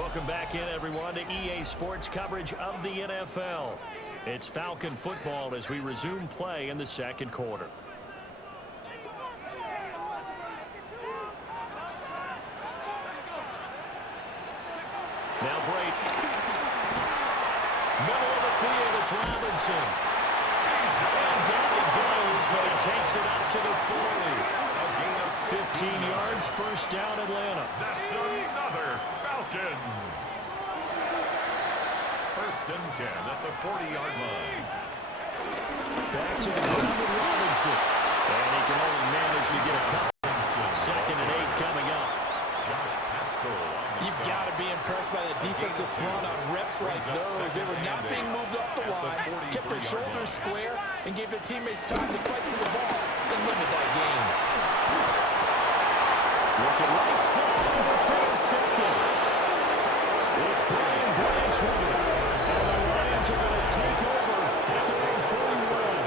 Welcome back in, everyone, to EA Sports coverage of the NFL. It's Falcon football as we resume play in the second quarter. Now Brady. Middle of the field, it's Robinson. And down he goes, but he takes it up to the 40. 15 yards, first down Atlanta. That's another Falcons. First and 10 at the 40-yard line. Back to the ground with Robinson. And he can only manage to get a couple. Second and 8 coming up. Josh Pascal. You've got to be impressed by the defensive front on reps like those. They were not being moved off the line, kept their shoulders square, and gave their teammates time to fight to the ball and limit that game. Looking right side, it's intercepted. It's Brian Branch with it. And the Lions are going to take over at their own 41.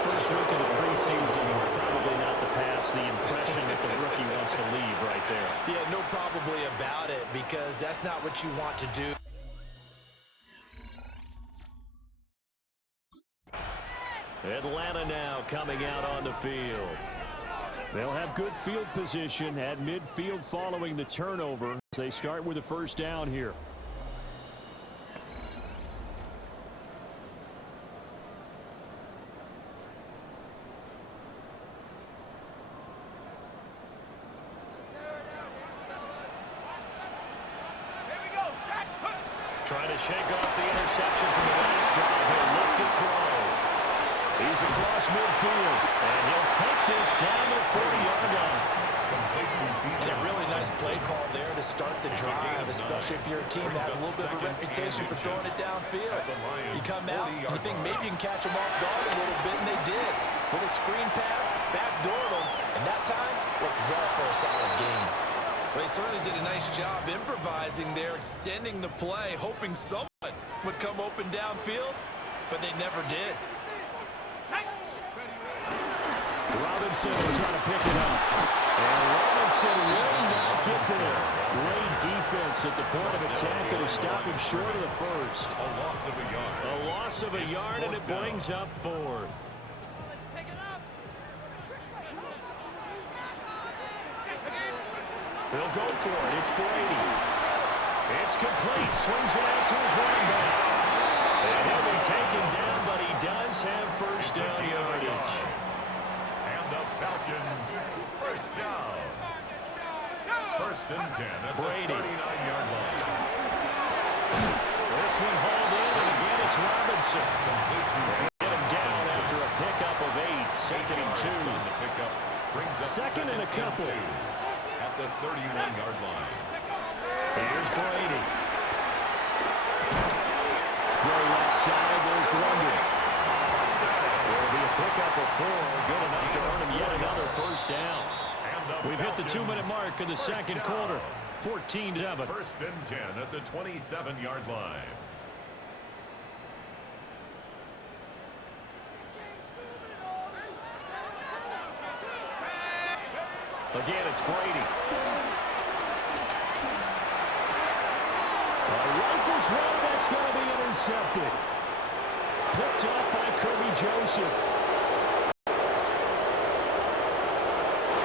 First week of the preseason, probably not the pass, the impression that the rookie wants to leave right there. Yeah, no probably about it, because that's not what you want to do. Atlanta now coming out on the field. They'll have good field position at midfield following the turnover. They start with a first down here. Trying to shake off the interception from the last drive. He'll look to throw. He's across midfield, and he'll take this down the 40-yard line. And a really nice play call there to start the drive, especially if you're a team that has a little bit of a reputation for throwing it downfield. You come out and you think maybe you can catch them off guard a little bit, and they did. Little screen pass, backdoored them, and that time worked well for a solid gain. They certainly did a nice job improvising there, extending the play, hoping someone would come open downfield, but they never did. Robinson will try to pick it up. And Robinson will not get there. Great defense at the point of attack to stop him short of the first. A loss of a yard. A loss of a yard, and it brings up fourth. They'll go for it. It's Brady. It's complete. Swings it out to his running back. And he'll be taken down, but he does have first down yardage. And the Falcons, first down. First and 10 at Brady. the 39-yard line. This one hauled in, and again it's Robinson. Get him down after a pickup of 8. Second and 2. Second and a couple. At the 31-yard line. Here's Brady. Throw left side, there's London. It'll be a pickup of 4, good enough to earn him yet another first down. We've hit the 2-minute mark in the second quarter. 14-7. First and 10 at the 27-yard line. Again, it's Brady. Rifles one, that's going to be intercepted. Picked off by Kirby Joseph.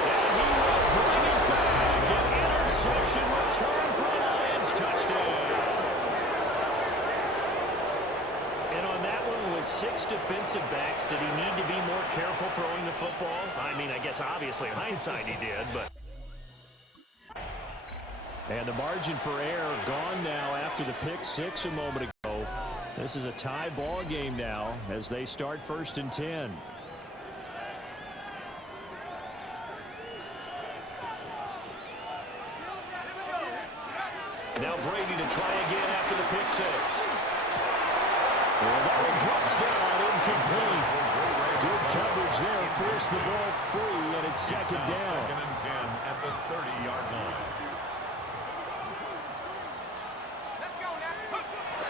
And he will bring it back. An interception return for a Lions touchdown. And on that one, with 6 defensive backs, did he need to be more careful throwing the football? I mean, I guess obviously in hindsight he did, but... And the margin for error gone now after the pick 6 a moment ago. This is a tie ball game now as they start first and 10. Now Brady to try again after the pick 6. Well, that one drops down, incomplete. Good coverage there, forced the ball free, and it's second down. Second and 10 at the 30-yard line.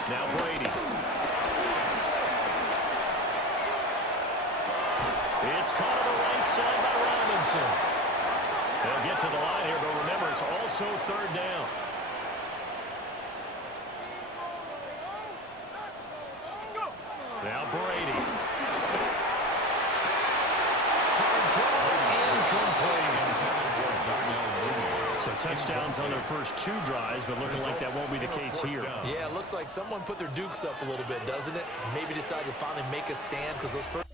Now Brady. It's caught on the right side by Robinson. They'll get to the line here, but remember, it's also third down. Now Brady. Hard throw, incomplete. So touchdowns on their first 2 drives, but looking like that won't be the case here. Yeah, it looks like someone put their dukes up a little bit, doesn't it? Maybe decided to finally make a stand because those first...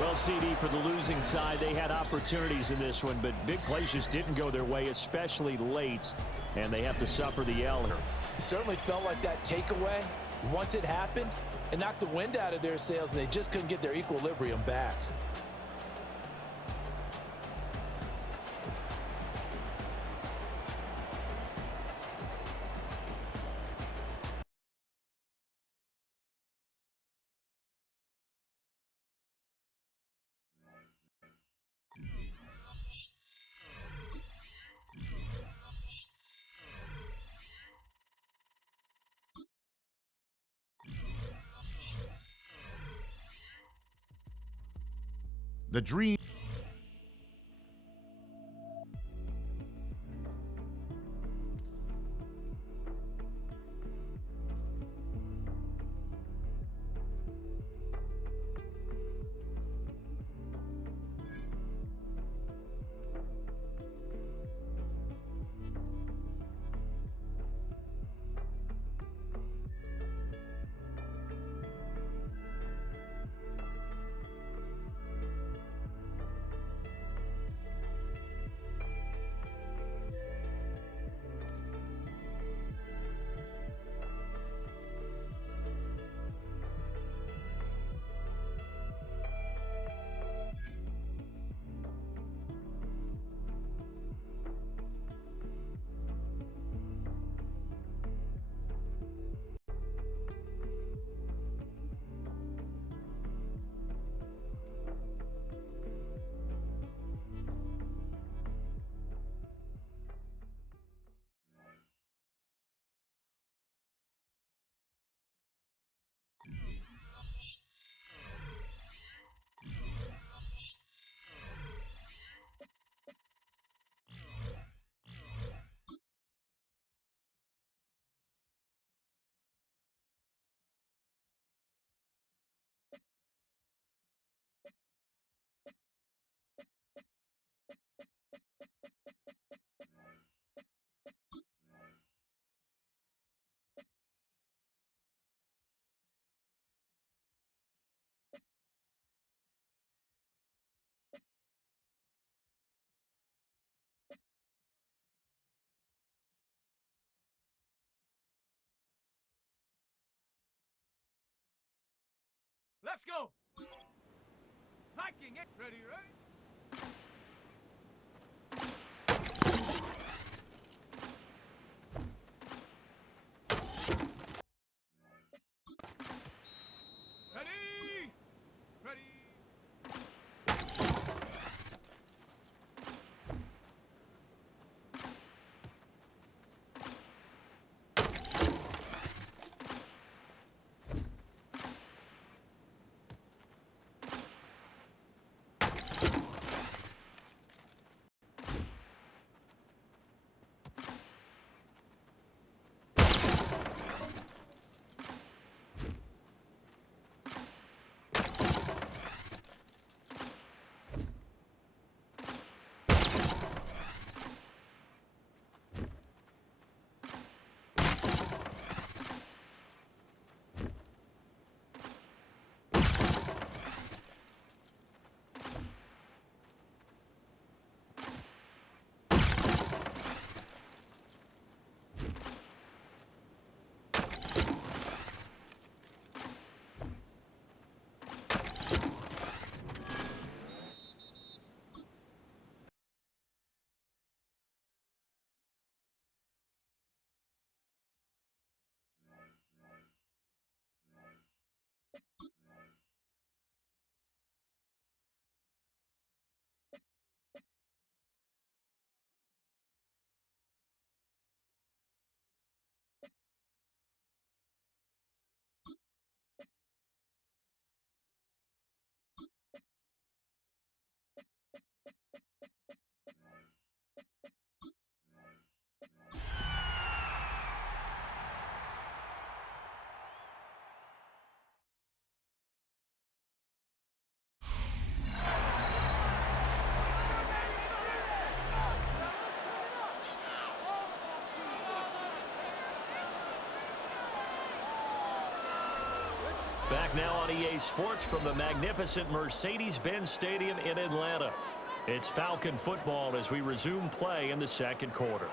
Well, CD, for the losing side, they had opportunities in this one, but big plays just didn't go their way, especially late, and they have to suffer the L here. It certainly felt like that takeaway, once it happened, it knocked the wind out of their sails, and they just couldn't get their equilibrium back. The dream. Let's go. Viking, ready, ready? Ready, ready. back now on EA Sports from the magnificent Mercedes-Benz Stadium in Atlanta. It's Falcon football as we resume play in the second quarter.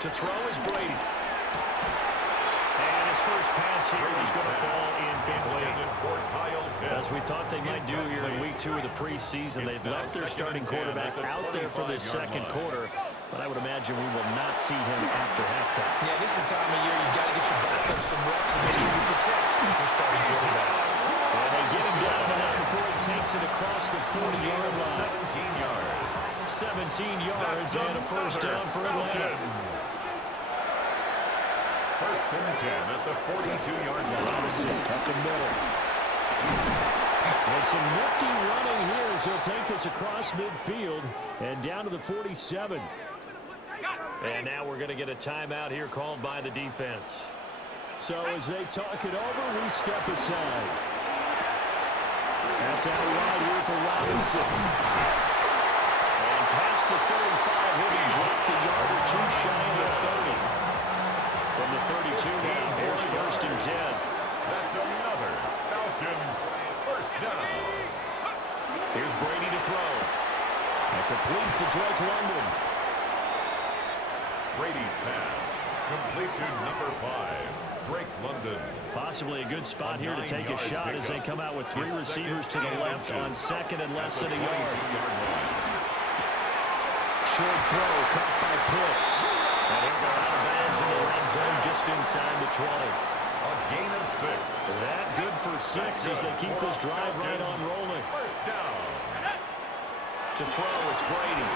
To throw is Brady. And his first pass here is going to fall incomplete. As we thought they might do here in week 2 of the preseason, they've left their starting quarterback out there for this second quarter. But I would imagine we will not see him after halftime. Yeah, this is the time of year you've got to get your backup some reps and make sure you protect your starting quarterback. And they get him down to now before he takes it across the 40-yard line. 17 yards. 17 yards and a first down for Atlanta. First and 10 at the 42-yard line. Robinson up the middle. And some nifty running here as he'll take this across midfield and down to the 47. And now we're going to get a timeout here called by the defense. So as they talk it over, we step aside. That's out wide here for Robinson. And past the 35, he'll be dropped a yard or two shy of the 30. From the 32 now, here's first and 10. That's another Falcons first down. Here's Brady to throw. And complete to Drake London. Brady's pass complete to number 5, Drake London. Possibly a good spot here to take a shot as they come out with 3 receivers to the left on second and less than a yard. Short throw caught by Pitts. And he'll go out of bounds in the red zone just inside the 20. A gain of 6. That good for 6 as they keep this drive right on rolling. First down. To throw, it's Brady.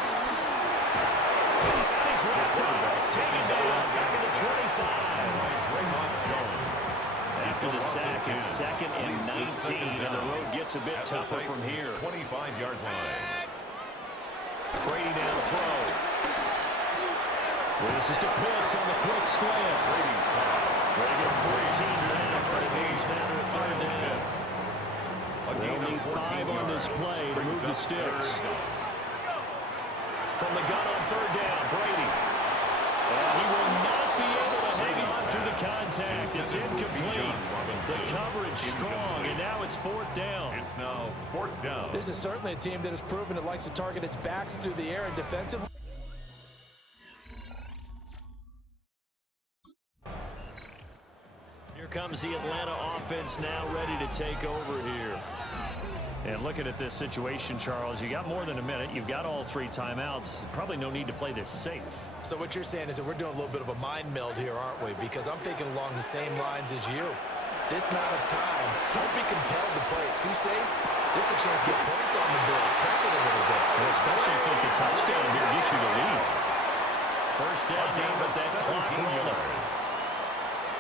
And he's wrapped up. Taken down back at the 25. After the sack, it's second and 19, and the road gets a bit tougher from here. 25-yard line. Brady down to throw. This is to Pitts on the quick slant. Brady's pass. Ready to get 14 back, but it needs down to a third down. They'll need 5 on this play to move the sticks. From the gun on third down, Brady. And he will not be able to hang on through the contact. It's incomplete. The coverage strong, and now it's 4th down. It's now 4th down. This is certainly a team that has proven it likes to target its backs through the air and defensively. Here comes the Atlanta offense now ready to take over here. And looking at this situation, Charles, you got more than a minute. You've got all 3 timeouts. Probably no need to play this safe. So what you're saying is that we're doing a little bit of a mind meld here, aren't we? Because I'm thinking along the same lines as you. This amount of time, don't be compelled to play it too safe. This is a chance to get points on the board. Press it a little bit. Well, especially since a touchdown here gets you the lead. First down now with that clock rolling.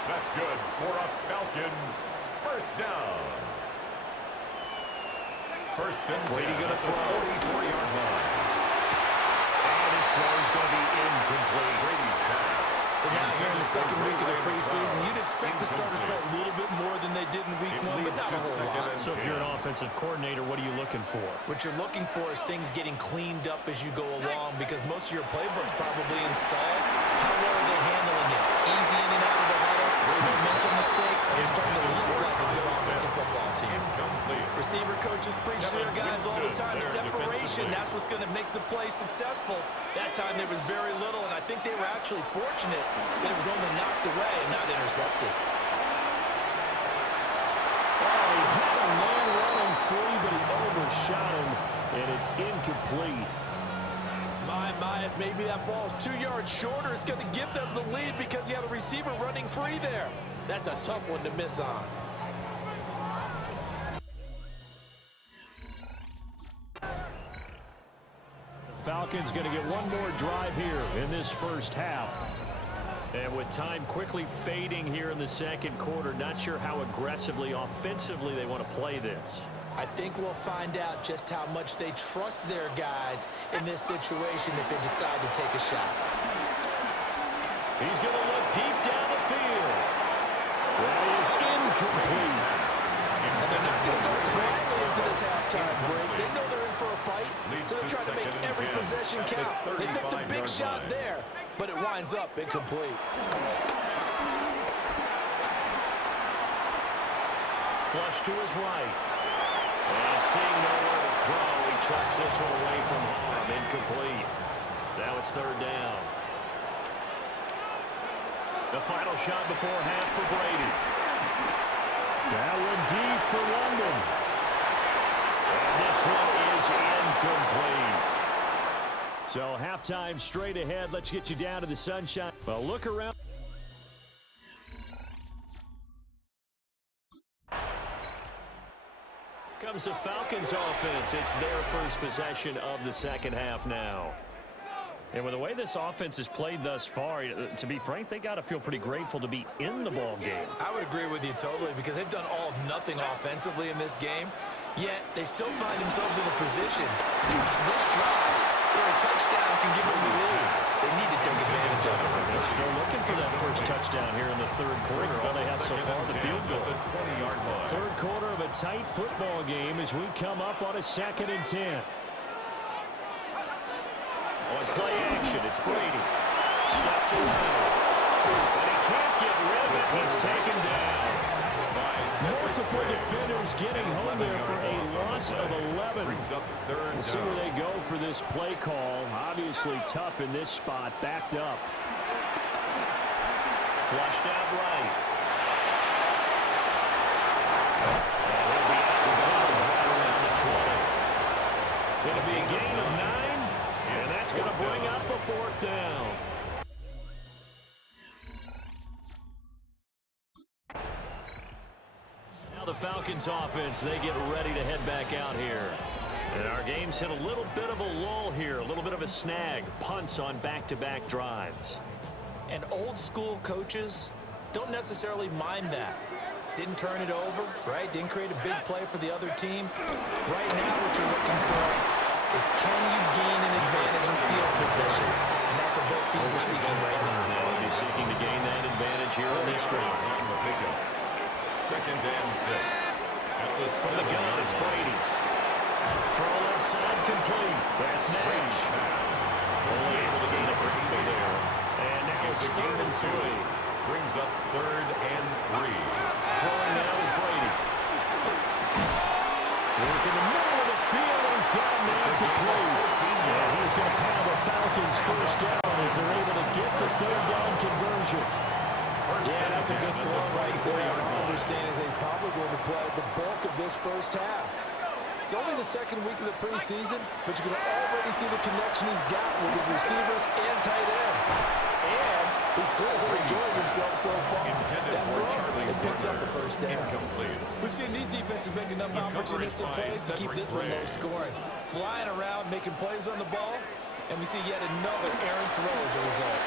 That's good for a Falcons first down. First and 10. Brady going to throw. 44-yard line. And his throw is going to be incomplete. Brady's pass. So now here in the second week of the preseason, you'd expect the starters to play a little bit more than they did in week 1, but not a whole lot. So if you're an offensive coordinator, what are you looking for? What you're looking for is things getting cleaned up as you go along, because most of your playbook's probably installed. How well are they handling it? Easy in and out of the huddle, no mental mistakes, or you're starting to look like a good offensive football team. Receiver coaches preach to their guys all the time. Separation, that's what's going to make the play successful. That time there was very little, and I think they were actually fortunate that it was only knocked away and not intercepted. Oh, he had a man running free, but he overshot him, and it's incomplete. My, if maybe that ball's 2 yards shorter, it's going to give them the lead because you have a receiver running free there. That's a tough one to miss on. Falcons going to get one more drive here in this first half. And with time quickly fading here in the second quarter, not sure how aggressively, offensively they want to play this. I think we'll find out just how much they trust their guys in this situation if they decide to take a shot. He's going to look deep down the field. That is incomplete. And they're not going to go quietly into this halftime break. They know they're in for a fight, so they're trying to make every possession count. They took the big shot there. but it winds up incomplete. Flush to his right. And seeing nowhere to throw, he chucks this one away from harm. Incomplete. Now it's third down. The final shot before half for Brady. That one deep for London. And this one is incomplete. So halftime straight ahead. Let's get you down to the sunshine. Well, look around. Comes the Falcons offense. It's their first possession of the second half now. And with the way this offense has played thus far, to be frank, they got to feel pretty grateful to be in the ball game. I would agree with you totally because they've done all of nothing offensively in this game, yet they still find themselves in a position on this drive where a touchdown can give them the lead. They need to take advantage of it. They're still looking for that first touchdown here in the third quarter. All they have so far, the field goal. Third quarter of a tight football game as we come up on a 2nd and 10. On play action, it's Brady. Steps away. But he can't get rid of it. He's taken down. Multiple defenders getting home there for a loss of 11. We'll see where they go for this play call. Obviously tough in this spot. Backed up. Flushed out right. And he'll be out of bounds right around the 20. It'll be a gain of 9. And that's going to bring up a 4th down. Now the Falcons offense, they get ready to head back out here. And our game's hit a little bit of a lull here, a little bit of a snag. Punts on back-to-back drives. And old school coaches don't necessarily mind that. Didn't turn it over, right? Didn't create a big play for the other team. Right now what you're looking for is can you gain an advantage in field position? And that's what both teams are seeking right now. They'll be seeking to gain that advantage here on this drive. 2nd and 6. From the gun, it's Brady. Throw left side complete. That's Nash. Only able to gain a couple there. And now it's 3rd and 3. Brings up 3rd and 3. Throwing now is Brady. Work in the middle of the field. He's got man complete. And he's going to have the Falcons first down as they're able to get the 3rd down conversion. Yeah, that's a good throw right there. My understanding is they're probably going to play the bulk of this first half. It's only the 2nd week of the preseason, but you can already see the connection he's got with his receivers and tight ends. And he's clearly enjoying himself so far. That throw, it picks up the first down. We've seen these defenses make enough opportunistic plays to keep this one low scoring. Flying around, making plays on the ball, and we see yet another errant throw as a result.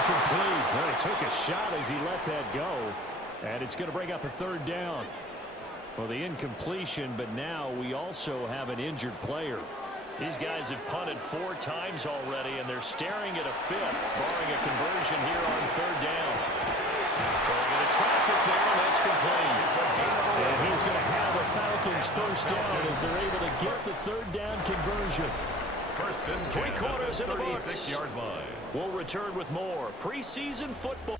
Incomplete. Well, he took a shot as he let that go. And it's going to bring up a 3rd down. Well, the incompletion, but now we also have an injured player. These guys have punted 4 times already, and they're staring at a 5th, barring a conversion here on 3rd down. Throwing into traffic there, and that's complete. And he's going to have the Falcons first down as they're able to get the 3rd down conversion. 3/4 in the books. 36-yard line. We'll return with more preseason football.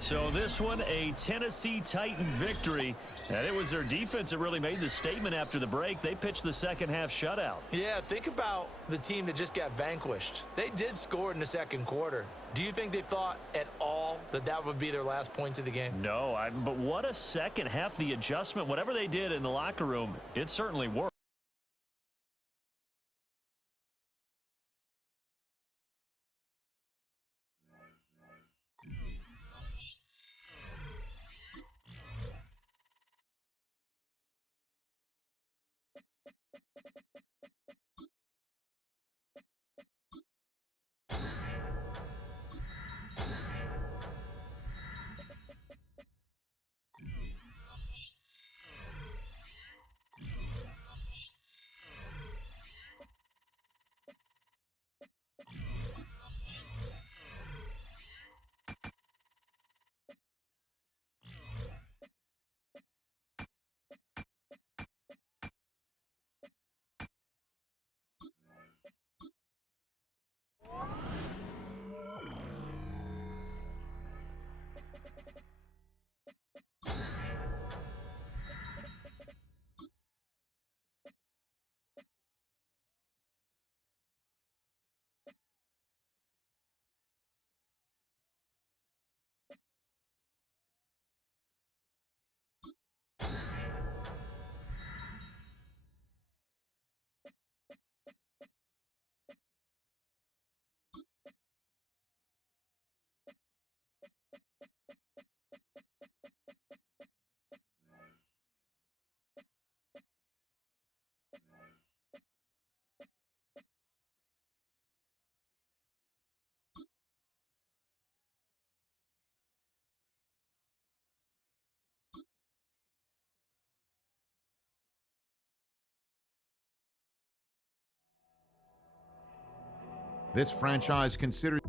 So this one, a Tennessee Titan victory. And it was their defense that really made the statement after the break. They pitched the second half shutout. Yeah, think about the team that just got vanquished. They did score in the 2nd quarter. Do you think they thought at all that that would be their last points of the game? No, but what a second half. The adjustment, whatever they did in the locker room, it certainly worked. This franchise considers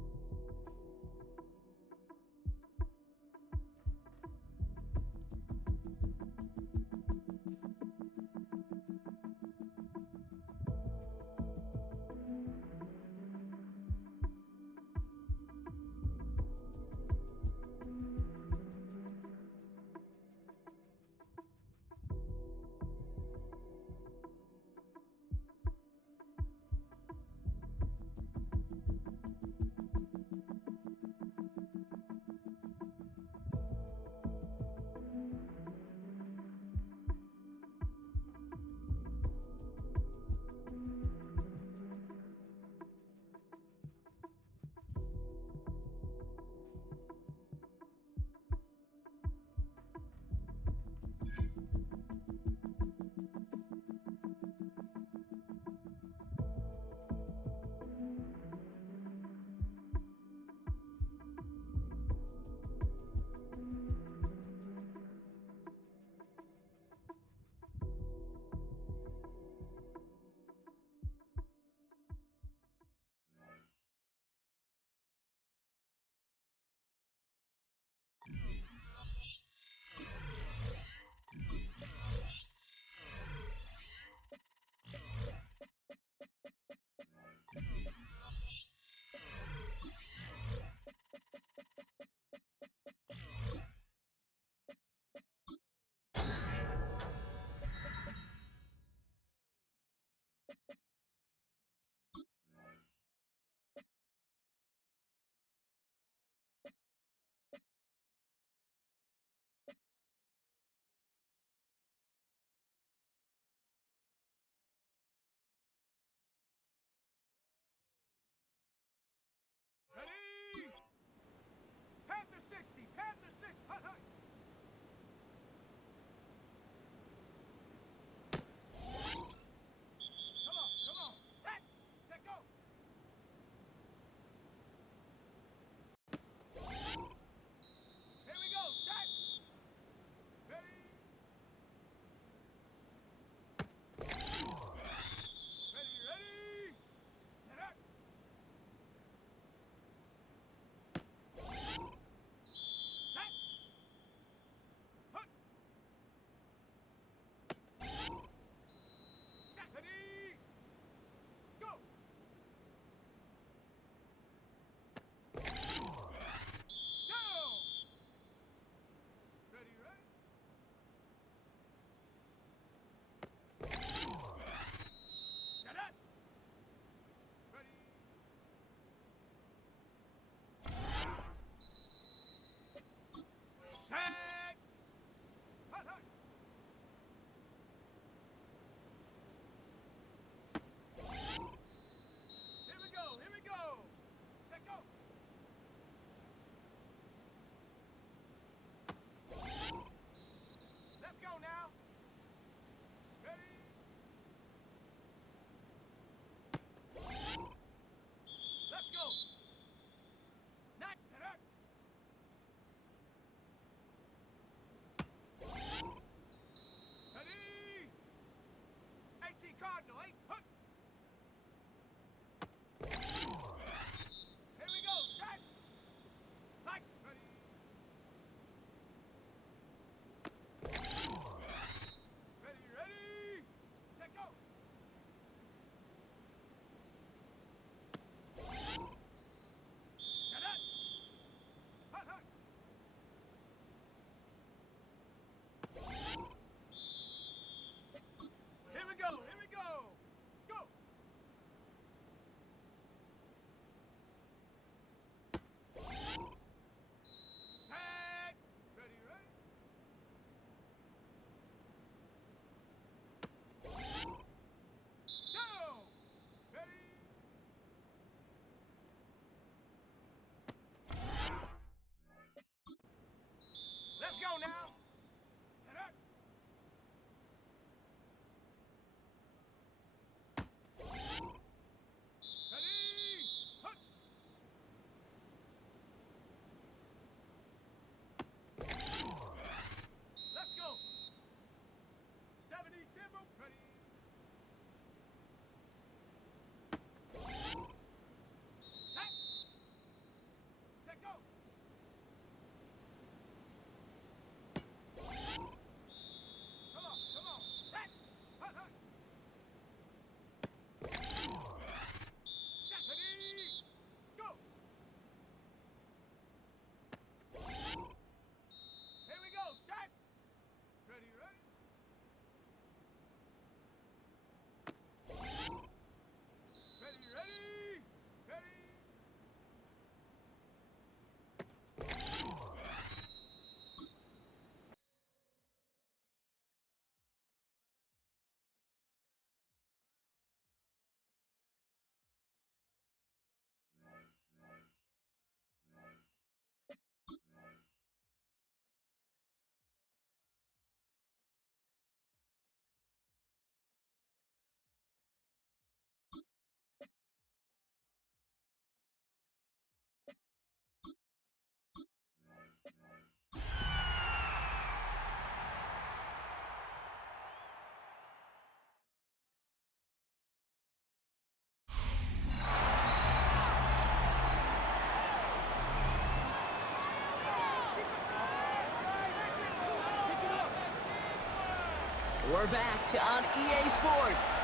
We're back on EA Sports.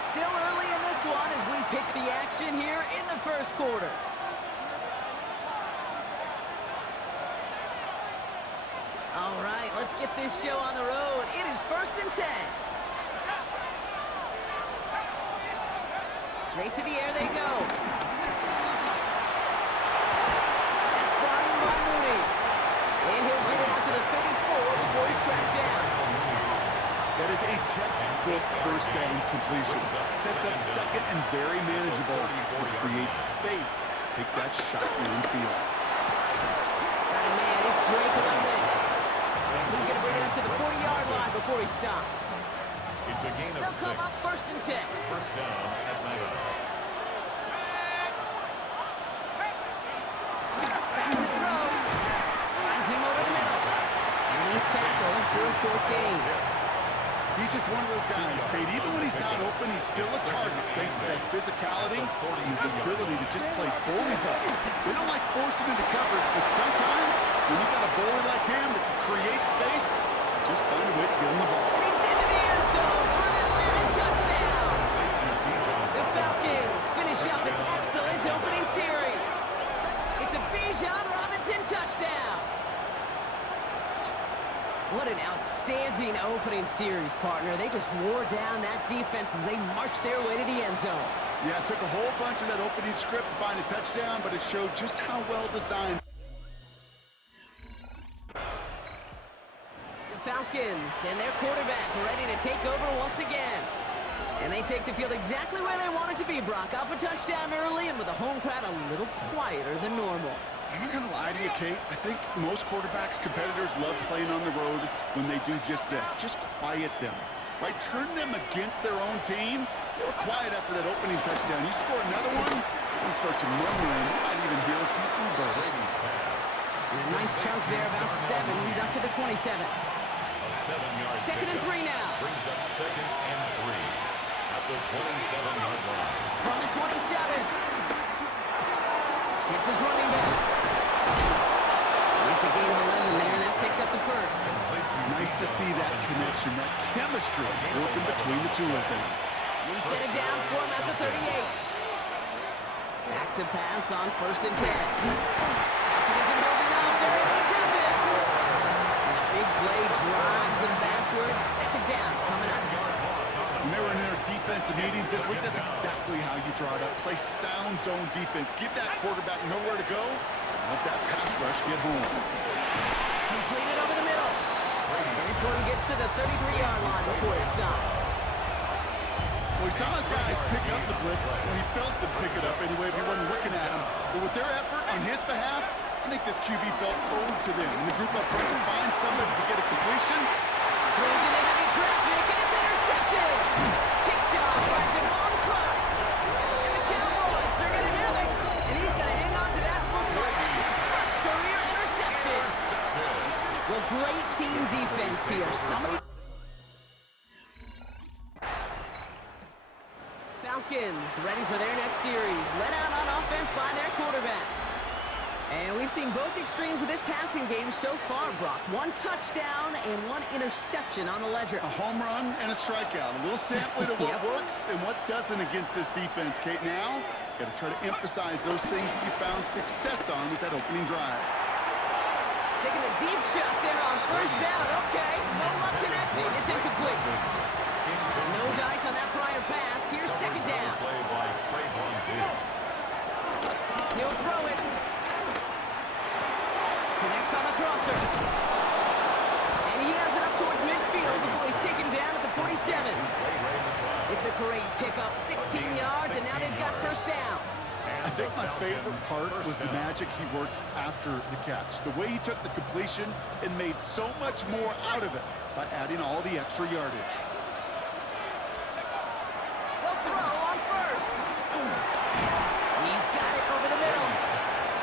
Still early in this one as we pick the action here in the first quarter. All right, let's get this show on the road. It is 1st and 10. Straight to the air they go. That's brought in by Mooney. And he'll get it out to the 34 before he's tracked down. That is a textbook first down completion. Sets up second and very manageable. It creates space to take that shot downfield. Got a man, it's Drake London. And he's going to bring it up to the 40-yard line before he stopped. It's a gain of They'll 6. come up 1st and 10. First down at 9. Back to throw. Finds him over the middle. And he's tackled for a short gain. He's just one of those guys, Pete. Even when he's not open, he's still a target thanks to that physicality and his ability to just play bully ball. They don't like forcing into coverage, but sometimes when you've got a bully like him that can create space, just find a way to get him the ball. And he's into the end zone for an Atlanta touchdown. The Falcons finish up an excellent opening series. It's a Bijan Robinson touchdown. What an outstanding opening series, partner. They just wore down that defense as they marched their way to the end zone. Yeah, it took a whole bunch of that opening script to find a touchdown, but it showed just how well designed. The Falcons and their quarterback ready to take over once again. And they take the field exactly where they want it to be, Brock. Up a touchdown early and with the home crowd a little quieter than normal. I'm not going to lie to you, Kate. I think most quarterbacks, competitors love playing on the road when they do just this. Just quiet them, right? Turn them against their own team. They were quiet after that opening touchdown. You score another one, you start to murmur, and you might even hear a few boo-birds. And a nice chunk there, about 7. He's up to the 27. A 7-yard 2nd and 3 now. Brings up 2nd and 3 at the 27-yard line. From the 27. It's his running back. It's a gain of 11 there, and that picks up the first. Nice to see that connection, that chemistry working between the two of them. We set it down, score him at the 38. Back to pass on 1st and 10. Falcons isn't holding up. They're able to drop it. And a big play drives them backwards. 2nd down coming up. When they were in their defensive meetings this week, that's exactly how you draw it up. Play sound zone defense. Give that quarterback nowhere to go. Let that pass rush get home. Completed over the middle. And this one gets to the 33-yard line before it stopped. Well, he saw his guys pick up the blitz when he felt them pick it up anyway if he wasn't looking at him. But with their effort on his behalf, I think this QB felt owed to them. And the group up front to find somebody to get a completion. Throws into heavy traffic, and it's intercepted. Picked off by Devon Clark. And the Cowboys are going to have it. And he's going to hang on to that football. That's his first career interception. Well, great team defense here. Somebody... Falcons ready for their next series. Led out on offense by their quarterback. And we've seen both extremes of this passing game so far, Brock. 1 touchdown and 1 interception on the ledger. A home run and a strikeout. A little sampling of what works and what doesn't against this defense, Kate. Now, got to try to emphasize those things that you found success on with that opening drive. Taking a deep shot there on 1st down. Okay, no luck connecting. It's incomplete. No dice on that prior pass. Here's 2nd down. Play by Trayvon Diggs. He'll throw it. Connects on the crosser. And he has it up towards midfield before he's taken down at the 47. It's a great pickup, 16 yards, and now they've got 1st down. I think my favorite part was the magic he worked after the catch. The way he took the completion and made so much more out of it by adding all the extra yardage. They'll throw on 1st. He's got it over the middle.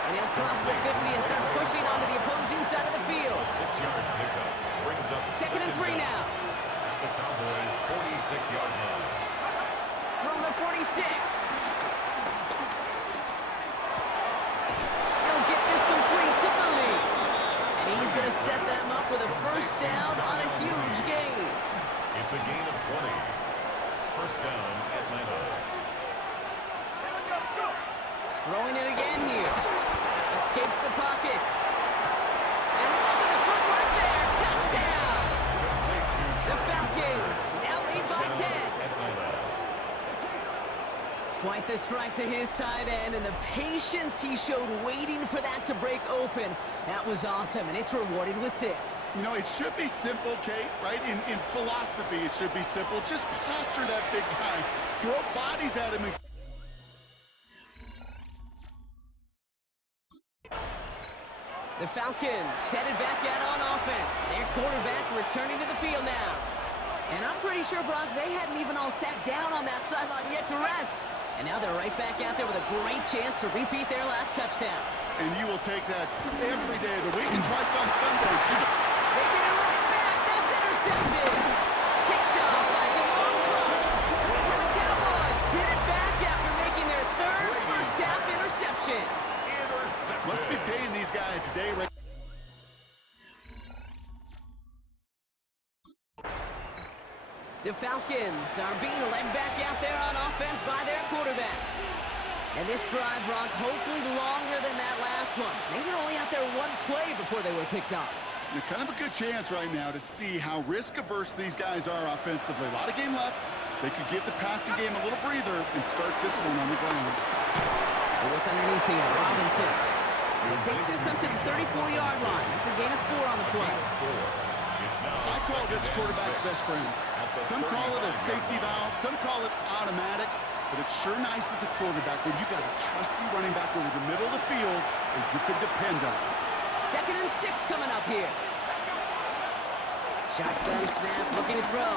And he'll cross the 50 and start pushing onto the opposing side of the field. 6-yard pickup brings up 2nd and 3 now. At the Cowboys' 46-yard line. From the 46. He'll get this complete to Mooney. And he's going to set them up with a 1st down on a huge gain. It's a gain of 20. First down, Atlanta. Throwing it again here. Escapes the pocket. And look at the footwork there. Touchdown. The Falcons now lead by 10. Quite the strike to his tight end, and the patience he showed waiting for that to break open. That was awesome, and it's rewarded with 6. You know, it should be simple, Kate, right? In philosophy, it should be simple. Just plaster that big guy. Throw bodies at him. The Falcons headed back out on offense. Their quarterback returning to the field now. And I'm pretty sure, Brock, they hadn't even all sat down on that sideline yet to rest. And now they're right back out there with a great chance to repeat their last touchdown. And you will take that every day of the week and twice on Sundays. They get it right back. That's intercepted. Kicked off by Devon Clark. And the Cowboys get it back after making their third first-half interception. Must be paying these guys a day, right? The Falcons are being led back out there on offense by their quarterback. And this drive, Brock, hopefully longer than that last one. They were only out there one play before they were picked off. You're kind of a good chance right now to see how risk-averse these guys are offensively. A lot of game left. They could give the passing game a little breather and start this one on the ground. They look underneath here. Robinson. He takes this up to the 34-yard line. That's a gain of 4 on the play. I call this quarterback's best friend. Some call it a safety valve. Some call it automatic. But it's sure nice as a quarterback when you got a trusty running back over the middle of the field that you can depend on. 2nd and 6 coming up here. Shotgun snap, looking to throw.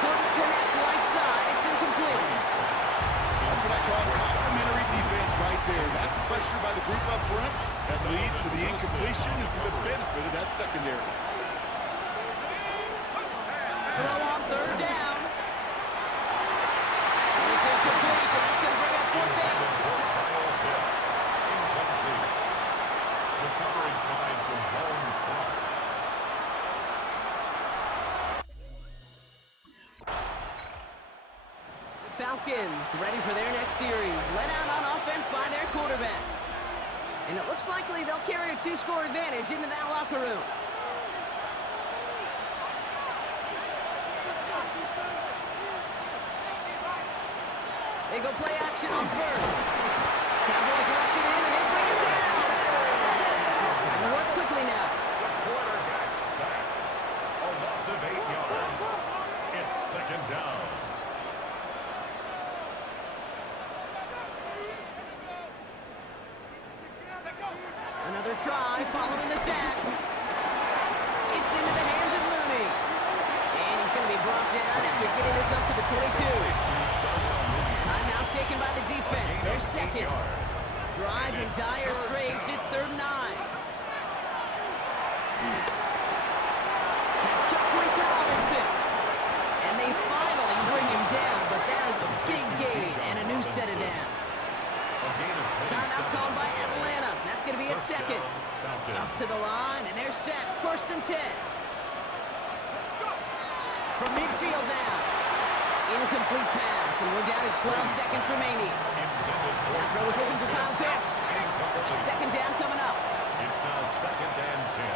Couldn't connect right side. It's incomplete. That's what I call complimentary defense right there. That pressure by the group up front, that leads to the incompletion and to the benefit of that secondary. Throw on 3rd down. And it's incomplete, and that's going to bring up 4th down. The coverage by Devon Clark. Falcons ready for their next series. Led out on offense by their quarterback. And it looks likely they'll carry a 2-score advantage into that locker room. They go play action on 1st. Cowboys rush it in and they bring it down. Trying to work quickly now. The quarterback sacked. A loss of 8 yards. It's 2nd down. Another try following the sack. It's into the hands of Mooney. And he's going to be brought down after getting this up to the 22. Timeout taken by the defense. Their 2nd. Drive in dire straits. It's 3rd and 9. Pass complete to Robinson. And they finally bring him down, but that is a big gain and a new set of downs. Timeout called by Atlanta. That's going to be its 2nd. Up to the line, and they're set. 1st and 10. From midfield now. Incomplete pass, and we're down to 12 seconds remaining. That throw was looking for Kyle Pitts. So it's 2nd down coming up. It's now 2nd and 10.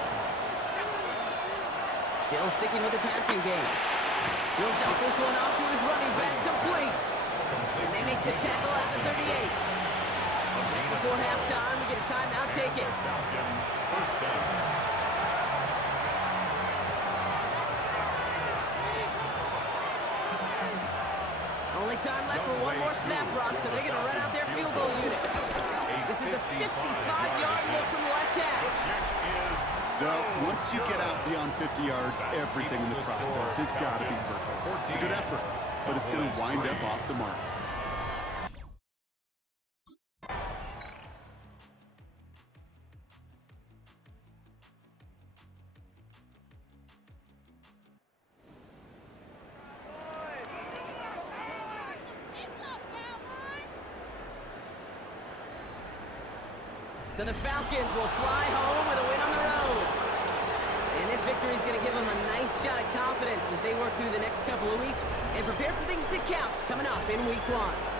Still sticking with the passing game. He'll dump this one off to his running back, complete. And they make the tackle at the 38. Just before halftime, we get a timeout taken. First down. Only time left for one more snap, Brock, so they're going to run out their field goal unit. This is a 55-yard look from the left half. No, once you get out beyond 50 yards, everything in the process has got to be perfect. It's a good effort, but it's going to wind up off the mark. So the Falcons will fly home with a win on the road. And this victory victory is going to give them a nice shot of confidence as they work through the next couple of weeks and prepare for things to count coming up in Week 1.